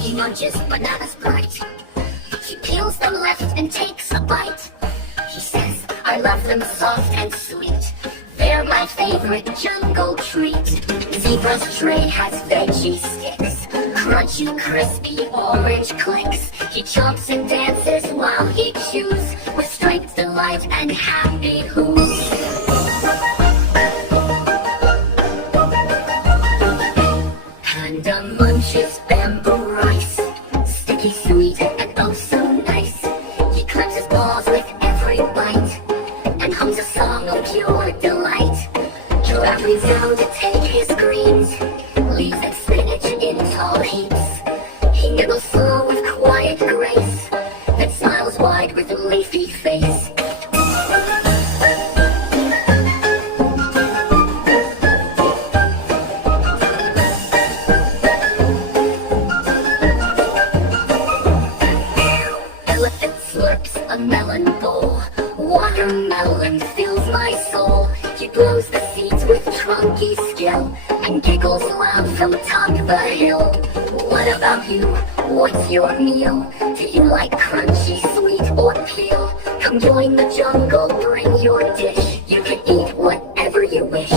He munches bananas bright. He peels them left and takes a bite. He says, I love them soft and sweet. They're my favorite jungle treat. Zebra's tray has veggie sticks, crunchy, crispy, orange clicks. He chomps and dances while he chews, with strength, delight, and happy hoos. Panda munches bamboo rice, sticky, sweet, and oh so nice. He claps his paws with every bite, and hums a song of pure delight. Giraffe leans down to take his greens, leaves and spinach in tall heaps. He nibbles slow with quiet grace, then smiles wide with a leafy face. Elephant slurps a melon bowl. Watermelon fills my soul. He blows the seeds with trunky skill, and giggles loud from atop the hill. What about you? What's your meal? Do you like crunchy, sweet, or peel? Come join the jungle, bring your dish. You can eat whatever you wish.